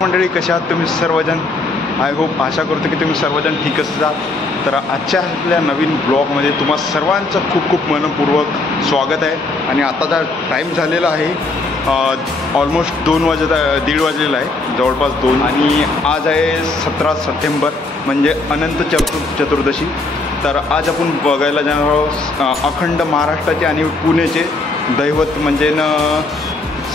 मंडळी कशा आहात तुम्ही सर्वजण? आय होप आशा करतो की तुम्ही सर्वजण ठीक असाल. तर आजच्या आपल्या नवीन ब्लॉगमध्ये तुम्हा सर्वांचं खूप खूप मनपूर्वक स्वागत आहे. आणि आताचा टाईम झालेला आहे ऑलमोस्ट 1:30 वाजलेला आहे, जवळपास 2. आणि आज आहे 17 सप्टेंबर म्हणजे अनंत चतुर्दशी. तर आज आपण बघायला जाणार आहोत अखंड महाराष्ट्राचे आणि पुण्याचे दैवत म्हणजे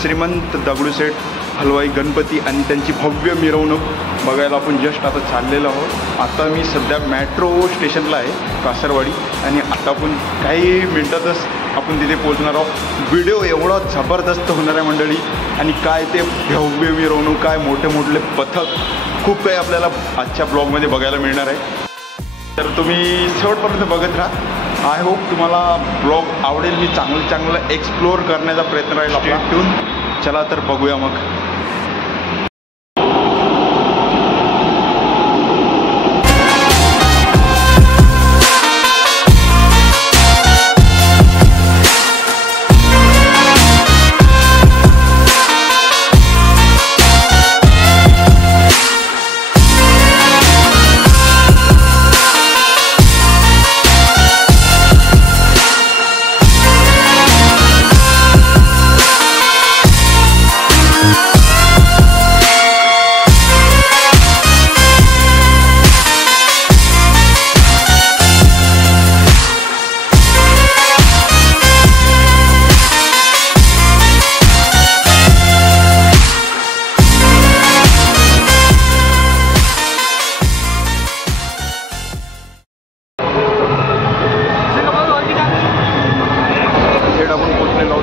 श्रीमंत दगडूशेठ हलवाई गणपती आणि त्यांची भव्य मिरवणूक बघायला आपण जस्ट आता चाललेलो आहोत. आता मी सध्या मेट्रो स्टेशनला आहे कासरवाडी आणि आता आपण काही मिनटातच आपण तिथे पोहोचणार आहोत. व्हिडिओ एवढा जबरदस्त होणार आहे मंडळी. आणि काय ते भव्य मिरवणूक, काय मोठे मोठे पथक, खूप काही आपल्याला आजच्या ब्लॉगमध्ये बघायला मिळणार आहे. तर तुम्ही शेवटपर्यंत बघत राहा. आय होप तुम्हाला ब्लॉग आवडेल. मी चांगलं एक्सप्लोअर करण्याचा प्रयत्न राहील आपला. ठेवून चला तर बघूया मग.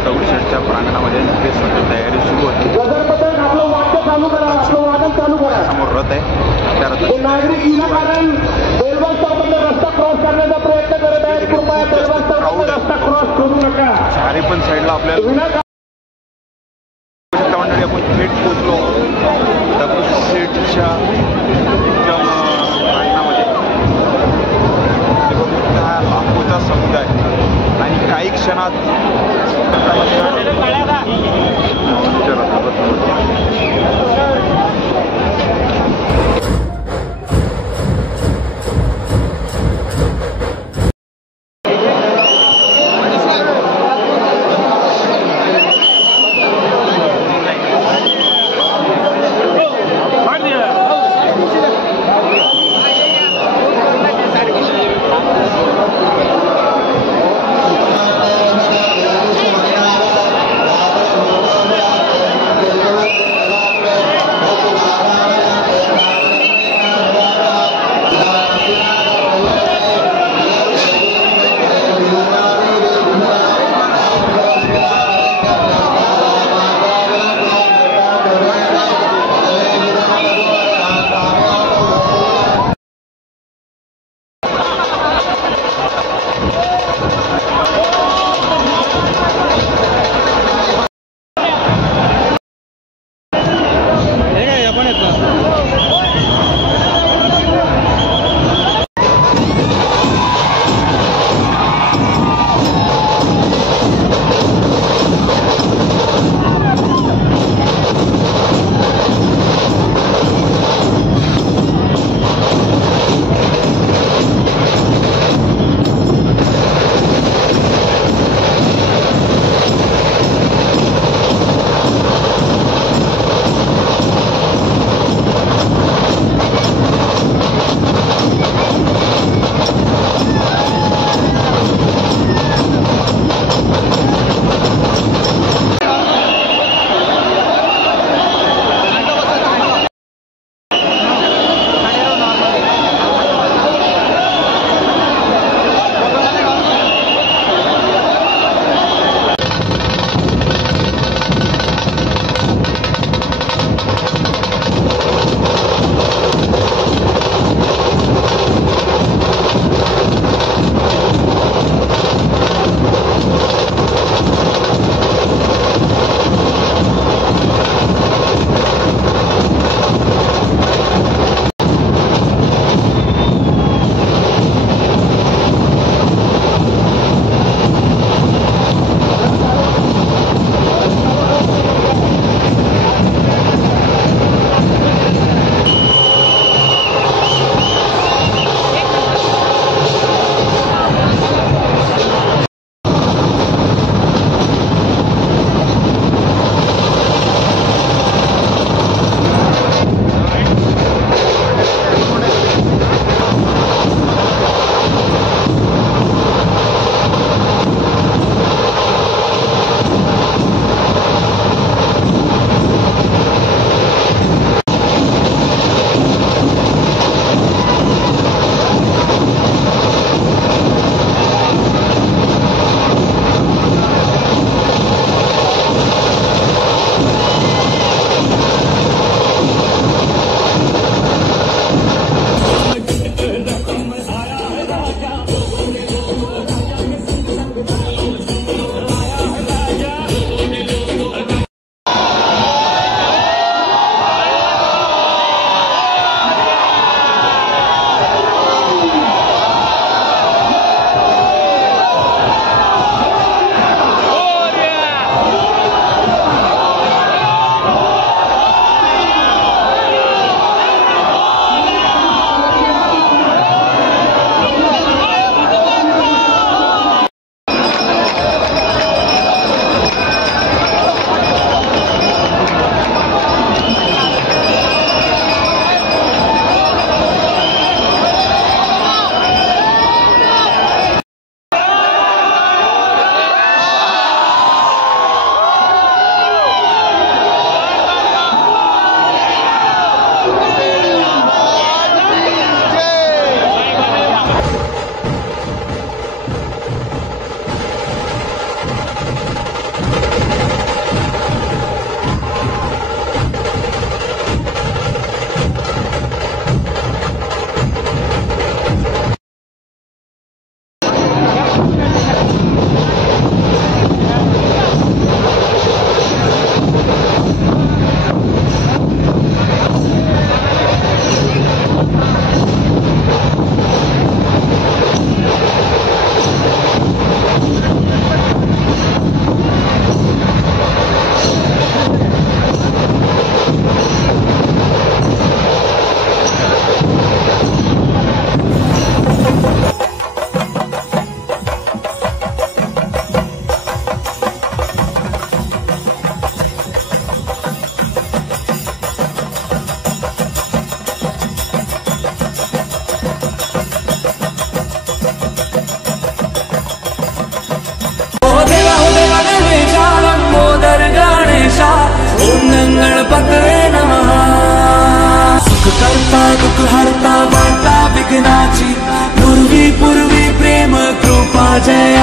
दगडूशेठच्या प्रांगणामध्ये तयारी सुरू होती. समोर रथ आहे, त्या रथात नागरिक विनाकारण बेलवंत चौकातून रस्ता क्रॉस करण्याचा प्रयत्न करत आहेत. कृपया बेलवंत चौकातून रस्ता क्रॉस करू नका. चारी पण साईडला आपल्याला मंडळी आपण थेट पोहोचलो दगडूशेठच्या एकदम प्रांगणामध्ये. लाखोचा समुदाय आणि काही क्षणात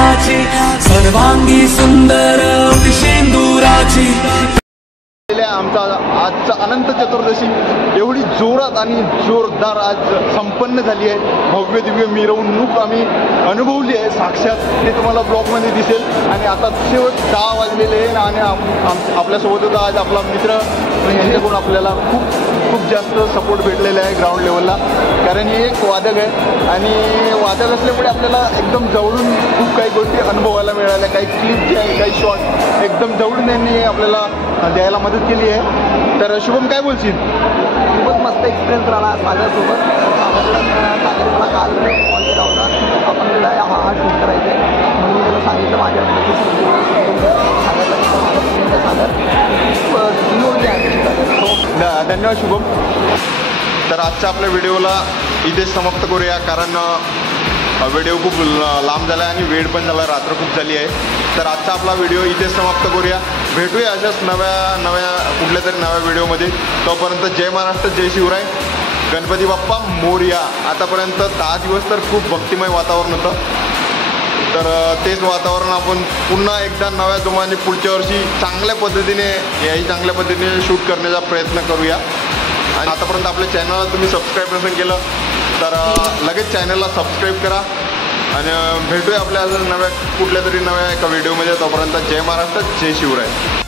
फुलाची सर्वांगी सुंदर शेंदुराची. आमचा आजचा अनंत चतुर्दशी एवढी जोरात आणि जोरदार आज संपन्न झाली आहे. भव्य दिव्य मिरवणूक आम्ही अनुभवली आहे साक्षात, ते तुम्हाला ब्लॉगमध्ये दिसेल. आणि आता शेवट 10 वाजलेले आहे आणि आपल्यासोबत होता आज आपला मित्र, यांच्याकडून आपल्याला खूप जास्त सपोर्ट भेटलेला आहे ग्राउंड लेवलला. कारण हे एक वादक आहे आणि वादक असल्यामुळे आपल्याला एकदम जवळून खूप काही गोष्टी अनुभवायला मिळाल्या. काही क्लिप जे आहे, काही शॉट एकदम जवळून यांनी आपल्याला द्यायला मदत केली आहे. तर शुभम काय बोलशील? खूपच मस्त एक्सपिरियन्स राहिला माझ्यासोबत. सागरने मला काल कॉल केला होता, आपण तुला हा शूट करायचं आहे म्हणून मी त्याला सांगितलं माझ्या धन्यवाद शुभम. तर आजच्या आपल्या व्हिडिओला इथेच समाप्त करूया, कारण व्हिडिओ खूप लांब झाला आणि वेळ पण झाला, रात्र खूप झाली आहे. तर आजचा आपला व्हिडिओ इथेच समाप्त करूया. भेटूया अशाच नव्या कुठल्या तरी नव्या व्हिडिओमध्ये. तोपर्यंत जय महाराष्ट्र, जय शिवराय, गणपती बाप्पा मोरया. आतापर्यंत 10 दिवस तर खूप भक्तिमय वातावरण होतं. तर तेच वातावरण आपण पुन्हा एकदा नव्या जोमाने पुढच्या वर्षी चांगल्या पद्धतीने शूट करण्याचा प्रयत्न करूया. आणि आतापर्यंत आपल्या चॅनलला तुम्ही सबस्क्राईब नसेल केलं तर लगेच चॅनलला सबस्क्राईब करा. आणि भेटूया आपल्या कुठल्या तरी नव्या एका व्हिडिओमध्ये. तोपर्यंत जय महाराष्ट्र, जय शिवराय.